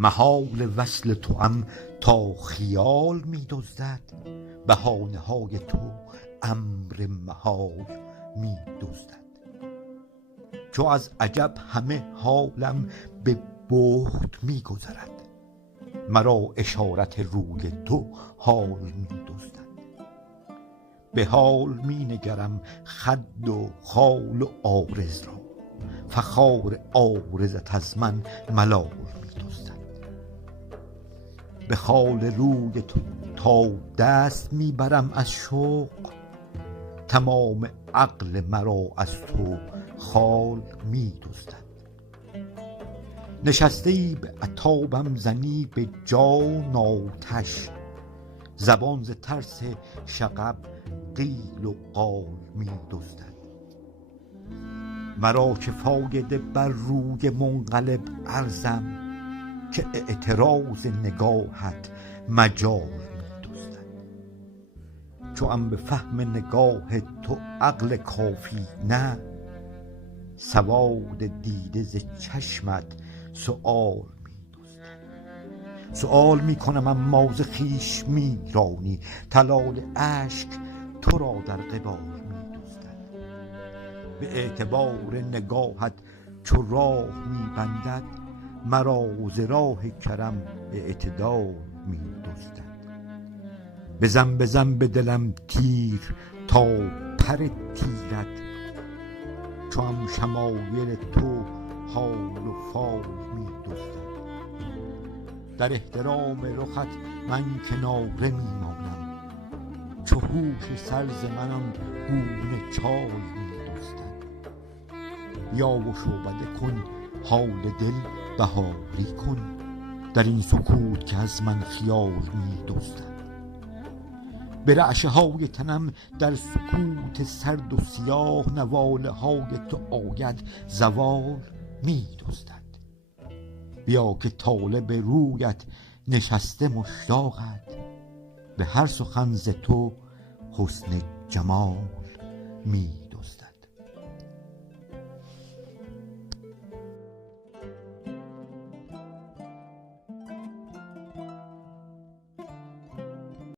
محال وصل توام تا خیال می دزدد، بهانه های تو امر محال می دزدد. چو از عجب همه حالم به بهت می گذرد، مرا اشارت روی تو حال می دزدد. به حال می نگرم خد و خال و عارض را، فخار عارضت از من ملال می دزدد. به خال روی تو تا دست می برم از شوق، تمام عقل مرا از تو خال می دزدد. نشسته ای به عتابم زنی به جان آتش، زبان ز ترس شغب قیل و قال می دزدد. مرا چه فایده بر روی منقلب ارزم، که اعتراض نگاهت مجال می دزدد. چوام به فهم نگاه تو عقل کافی نه، سواد دیده ز چشمت سؤال می دزدد. سؤال می کنم اما ز خویش می رانی، تلال اشک تو را در قبال می دزدد. به اعتبار نگاهت چو راه می بندد، مرا ز راه کرم اعتدال می دزدد. بزن به دلم تیر تا پر تیرت، چوام شمایل تو حال و فال می دزدد. در احترام رخت من کناره می مانم، چو هوش سر ز من آن گونه چال می دزدد. بیا و شعبده کن حال دل بهاری کن، در این سکوت که از من خیال می دزدد. به رعشه های تنم در سکوت سرد و سیاه، نواله های تو آید زوال می دزدد. بیا که طالب رویت نشسته مشتاقت، به هر سخن ز تو حسن جمال می